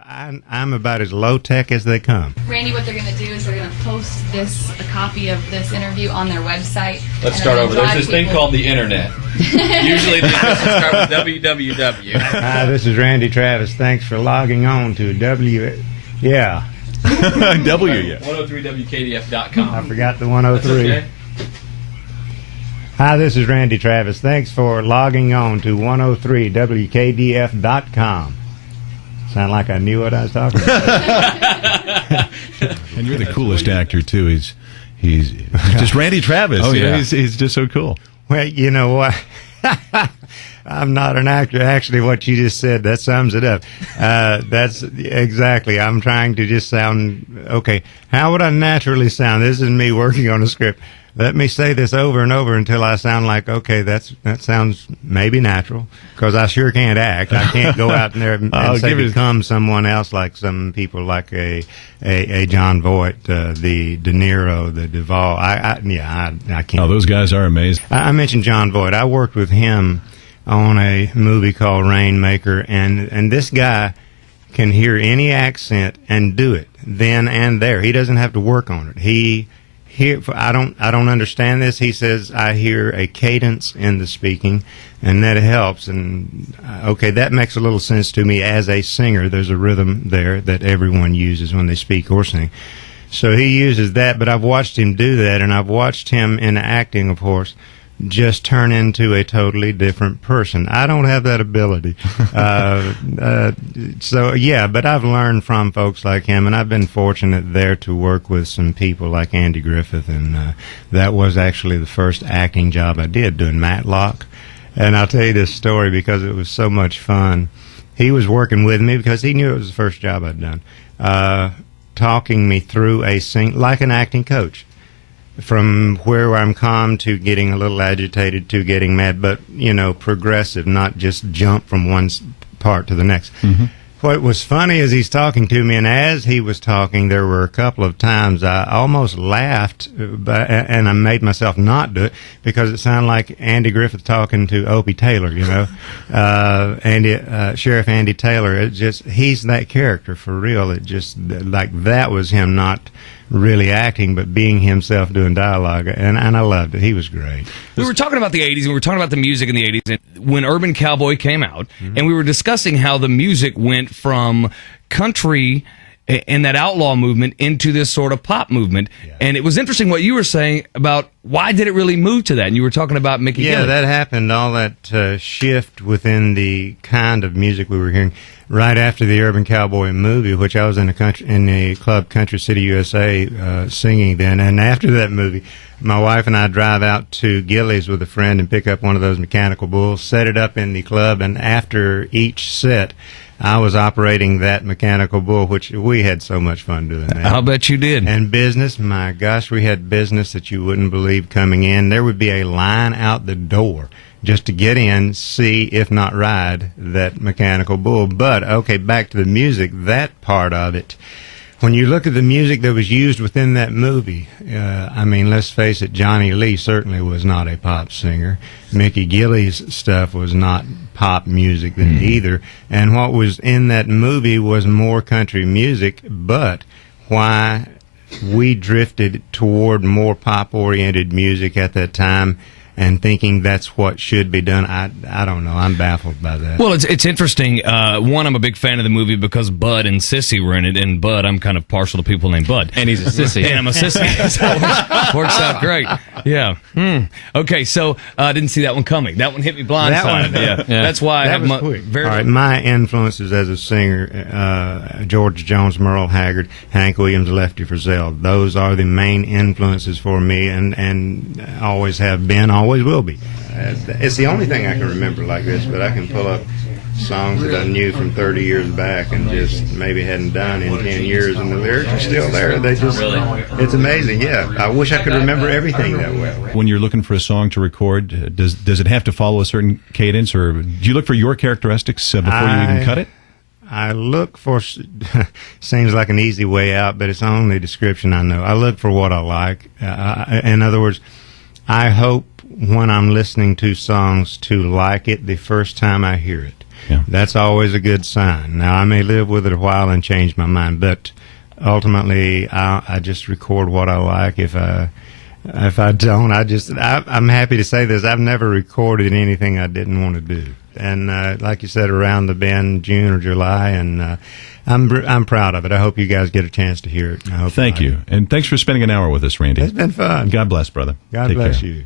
I'm about as low-tech as they come. Randy, what they're going to do is they're going to post a copy of this interview on their website. Let's start over. There's this thing called the internet. Usually they start with www. Hi, this is Randy Travis. Thanks for logging on to yeah. 103WKDF.com. I forgot the 103. That's okay. Hi, this is Randy Travis. Thanks for logging on to 103WKDF.com. Sound like I knew what I was talking about. And you're the coolest actor, too. He's just Randy Travis. Oh, yeah. He's just so cool. Well, you know what? I'm not an actor. Actually, what you just said, that sums it up. That's exactly. I'm trying to just sound, okay, how would I naturally sound? This is me working on a script. Let me say this over and over until I sound like, okay, that sounds maybe natural, because I sure can't act. I can't go out there and say become someone else, like some people, like a John Voight, the De Niro, the Duvall. I can't. Oh, those guys are amazing. I mentioned John Voight. I worked with him on a movie called Rainmaker, and this guy can hear any accent and do it then and there. He doesn't have to work on it. I don't understand this. He says I hear a cadence in the speaking, and that helps. And okay, that makes a little sense to me as a singer. There's a rhythm there that everyone uses when they speak or sing. So he uses that, but I've watched him do that, and I've watched him in acting, of course, just turn into a totally different person. I don't have that ability. So, yeah, but I've learned from folks like him, and I've been fortunate there to work with some people like Andy Griffith, and that was actually the first acting job I did, doing Matlock. And I'll tell you this story because it was so much fun. He was working with me because he knew it was the first job I'd done, talking me through like an acting coach. From where I'm calm to getting a little agitated to getting mad, but, progressive, not just jump from one part to the next. Mm-hmm. What was funny is he's talking to me, and as he was talking, there were a couple of times I almost laughed, and I made myself not do it, because it sounded like Andy Griffith talking to Opie Taylor, Sheriff Andy Taylor. He's that character for real. It just, like, that was him not really acting, but being himself doing dialogue, and I loved it. He was great. We were talking about the 80s, and we were talking about the music in the 80s, and when Urban Cowboy came out, mm-hmm. and we were discussing how the music went from country and that outlaw movement into this sort of pop movement, and it was interesting what you were saying about why did it really move to that, and you were talking about Mickey Gilley. That happened, all that shift within the kind of music we were hearing right after the Urban Cowboy movie, which I was in the club Country City, USA, singing then. And after that movie, my wife and I drive out to Gilley's with a friend and pick up one of those mechanical bulls, set it up in the club, and after each set, I was operating that mechanical bull, which we had so much fun doing that. I'll bet you did. And business, my gosh, we had business that you wouldn't believe coming in. There would be a line out the door just to get in, see, if not ride, that mechanical bull. But, okay, back to the music, that part of it. When you look at the music that was used within that movie, let's face it, Johnny Lee certainly was not a pop singer. Mickey Gilley's stuff was not pop music then either. And what was in that movie was more country music, but why we drifted toward more pop-oriented music at that time and thinking that's what should be done, I don't know. I'm baffled by that. Well, it's interesting. One, I'm a big fan of the movie because Bud and Sissy were in it, and Bud, I'm kind of partial to people named Bud. And he's a sissy. And I'm a sissy. So it works out great. Yeah. Okay, so I didn't see that one coming. That one hit me blindsided. Yeah. That's why I have All right, my influences as a singer, George Jones, Merle Haggard, Hank Williams, Lefty Frizzell. Those are the main influences for me, and always have been, always will be. It's the only thing I can remember like this, but I can pull up songs that I knew from 30 years back and just maybe hadn't done in 10 years, and the lyrics are still there. They just, it's amazing. Yeah, I wish I could remember everything that well. When you're looking for a song to record, does it have to follow a certain cadence, or do you look for your characteristics before you even cut it? I look for, seems like an easy way out, but it's the only description I know. I look for what I like. In other words, I hope when I'm listening to songs to like it the first time I hear it. Yeah. that's always a good sign. Now, I may live with it a while and change my mind, but ultimately, I just record what I like. If I don't, I'm happy to say this. I've never recorded anything I didn't want to do. And like you said, around the bend, June or July, and I'm proud of it. I hope you guys get a chance to hear it. Thank you. And thanks for spending an hour with us, Randy. It's been fun. God bless, brother. God Take bless care. you.